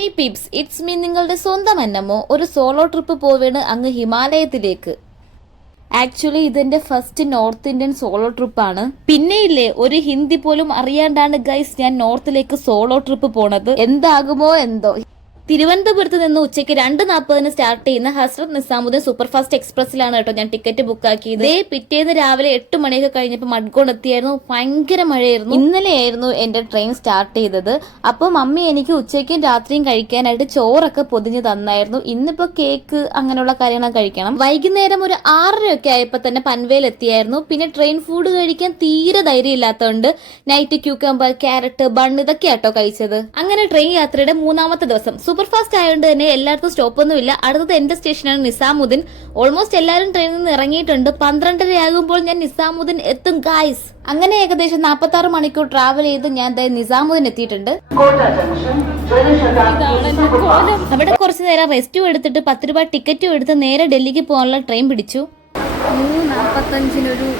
Hey Pepys, it's me നിങ്ങളുടെ സ്വന്തം അന്നമ്മോ. ഒരു സോളോ ട്രിപ്പ് പോവാണ് അങ്ങ് ഹിമാലയത്തിലേക്ക്. ആക്ച്വലി ഇതെന്റെ ഫസ്റ്റ് നോർത്ത് ഇന്ത്യൻ സോളോ ട്രിപ്പാണ്. പിന്നെയില്ലേ, ഒരു ഹിന്ദി പോലും അറിയാണ്ടാണ് ഗൈസ് ഞാൻ നോർത്തിലേക്ക് സോളോ ട്രിപ്പ് പോണത്. എന്താകുമോ എന്തോ. തിരുവനന്തപുരത്ത് നിന്ന് ഉച്ചയ്ക്ക് 2:40 സ്റ്റാർട്ട് ചെയ്യുന്ന ഹസ്രത്ത് നിസാമുദ്ദീൻ സൂപ്പർഫാസ്റ്റ് എക്സ്പ്രസിലാണ് കേട്ടോ ഞാൻ ടിക്കറ്റ് ബുക്ക് ആക്കിയത്. പിറ്റേന്ന് രാവിലെ 8 മണിയൊക്കെ കഴിഞ്ഞപ്പോൾ മഡ്ഗോൺ എത്തിയായിരുന്നു. ഭയങ്കര മഴയായിരുന്നു. ഇന്നലെയായിരുന്നു എന്റെ ട്രെയിൻ സ്റ്റാർട്ട് ചെയ്തത്. അപ്പൊ മമ്മി എനിക്ക് ഉച്ചയ്ക്കും രാത്രിയും കഴിക്കാനായിട്ട് ചോറൊക്കെ പൊതിഞ്ഞ് തന്നായിരുന്നു. ഇന്നിപ്പോ കേക്ക് അങ്ങനെയുള്ള കാര്യങ്ങൾ കഴിക്കണം. വൈകുന്നേരം ഒരു 6:30 ആയപ്പോ തന്നെ പൻവേൽ എത്തിയായിരുന്നു. പിന്നെ ട്രെയിൻ ഫുഡ് കഴിക്കാൻ തീരെ ധൈര്യം ഇല്ലാത്തതുകൊണ്ട് നൈറ്റ് ക്യൂക്കമ്പർ, ക്യാരറ്റ്, ബൺ ഇതൊക്കെ ആട്ടോ കഴിച്ചത്. അങ്ങനെ ട്രെയിൻ യാത്രയുടെ 3-ാമത്തെ ദിവസം. സൂപ്പർ ഫാസ്റ്റ് ആയതുകൊണ്ട് തന്നെ എല്ലായിടത്തും സ്റ്റോപ്പൊന്നും ഇല്ല. അടുത്തത് എന്റെ സ്റ്റേഷനാണ് നിസാമുദ്ദീൻ. ഓൾമോസ്റ്റ് എല്ലാവരും ട്രെയിനിൽ നിന്ന് ഇറങ്ങിയിട്ടുണ്ട്. 12:30 ആകുമ്പോൾ ഞാൻ നിസാമുദ്ദീൻ എത്തും ഗായ്സ്. അങ്ങനെ ഏകദേശം 46 മണിക്കൂർ ട്രാവൽ ചെയ്ത് ഞാൻ നിസാമുദ്ദീൻ എത്തിയിട്ടുണ്ട്. അവിടെ കുറച്ചു നേരം റെസ്റ്റും എടുത്തിട്ട് 10 രൂപ ടിക്കറ്റും എടുത്ത് നേരെ ഡൽഹിക്ക് പോകാനുള്ള ട്രെയിൻ പിടിച്ചു. 3:45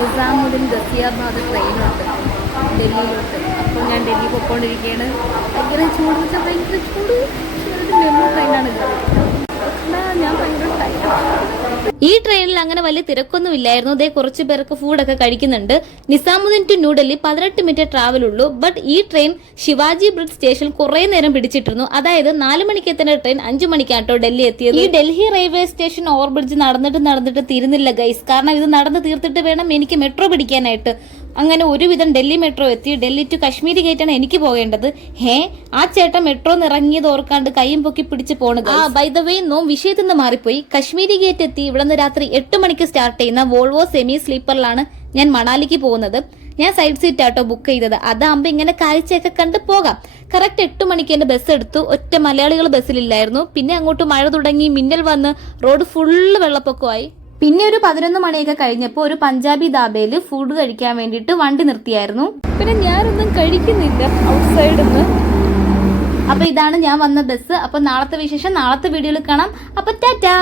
നിസാമുദ്ദീൻ ഗസിയാബാദ് ട്രെയിനുണ്ട് ഡൽഹിയിലോട്ട്. അപ്പോൾ ഞാൻ ഡൽഹി പോയിക്കൊണ്ടിരിക്കുകയാണ്. ഭയങ്കര ചൂട് വെച്ചാൽ ഭയങ്കര ചൂട്. മെമു ട്രെയിനാണ് ഞാൻ ഭയങ്കര ഈ ട്രെയിനിൽ അങ്ങനെ വലിയ തിരക്കൊന്നും ഇല്ലായിരുന്നു. ഇതേ കുറച്ച് പേർക്ക് ഫുഡൊക്കെ കഴിക്കുന്നുണ്ട്. Nizamuddin to New Delhi 18 minute travel ഉള്ളൂ. ബട്ട് ഈ ട്രെയിൻ ശിവാജി ബ്രിഡ്ജ് സ്റ്റേഷനിൽ കുറെ നേരം പിടിച്ചിട്ടിരുന്നു. അതായത് 4 മണിക്ക് എത്തുന്ന ട്രെയിൻ 5 മണിക്കാട്ടോ ഡൽഹി എത്തിയത്. ഈ Delhi railway station over bridge നടന്നിട്ട് തീരുന്നില്ല ഗൈസ്. കാരണം ഇത് നടന്ന് തീർത്തിട്ട് വേണം എനിക്ക് മെട്രോ പിടിക്കാനായിട്ട്. അങ്ങനെ ഒരുവിധം ഡൽഹി മെട്രോ എത്തി. ഡൽഹി ടു കശ്മീരി ഗേറ്റാണ് എനിക്ക് പോകേണ്ടത്. ആ ചേട്ടൻ മെട്രോ ഇറങ്ങിയത് ഓർക്കാണ്ട് കൈയും പൊക്കി പിടിച്ച് പോണത്. ബൈ ദ വേ വിഷയത്തിൽ നിന്ന് മാറിപ്പോയി. കശ്മീരി ഗേറ്റ് എത്തി. ഇവിടെ നിന്ന് രാത്രി 8 മണിക്ക് സ്റ്റാർട്ട് ചെയ്യുന്ന വോൾവോ സെമി സ്ലീപ്പറിലാണ് ഞാൻ മണാലിക്ക് പോകുന്നത്. ഞാൻ സൈഡ് സീറ്റ് ആട്ടോ ബുക്ക് ചെയ്തത്. അതാകുമ്പോ ഇങ്ങനെ കാഴ്ചയൊക്കെ കണ്ട് പോകാം. കറക്റ്റ് 8 മണിക്ക് എന്റെ ബസ് എടുത്തു. ഒറ്റ മലയാളികൾ ബസ്സിലില്ലായിരുന്നു. പിന്നെ അങ്ങോട്ട് മഴ തുടങ്ങി, മിന്നൽ വന്ന് റോഡ് ഫുള്ള് വെള്ളപ്പൊക്കമായി. പിന്നെ ഒരു 11 മണിയൊക്കെ കഴിഞ്ഞപ്പോൾ ഒരു പഞ്ചാബി ധാബയിൽ ഫുഡ് കഴിക്കാൻ വേണ്ടിയിട്ട് വണ്ടി നിർത്തിയായിരുന്നു. പിന്നെ ഞാനൊന്നും കഴിക്കുന്നില്ല ഔട്ട്സൈഡിൽ നിന്ന്. അപ്പൊ ഇതാണ് ഞാൻ വന്ന ബസ്. അപ്പൊ നാളത്തെ വിശേഷം നാളത്തെ വീഡിയോയിൽ കാണാം. അപ്പൊ ടാറ്റാ.